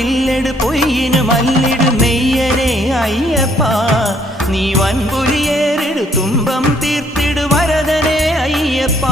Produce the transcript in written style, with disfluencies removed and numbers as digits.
വില്ലെട് പൊയ്യിനു മല്ലിടു മെയ്യനെ അയ്യപ്പ നീ വൻപുലിയേറിടു തുമ്പം തീർത്തിടു വരദനെ അയ്യപ്പ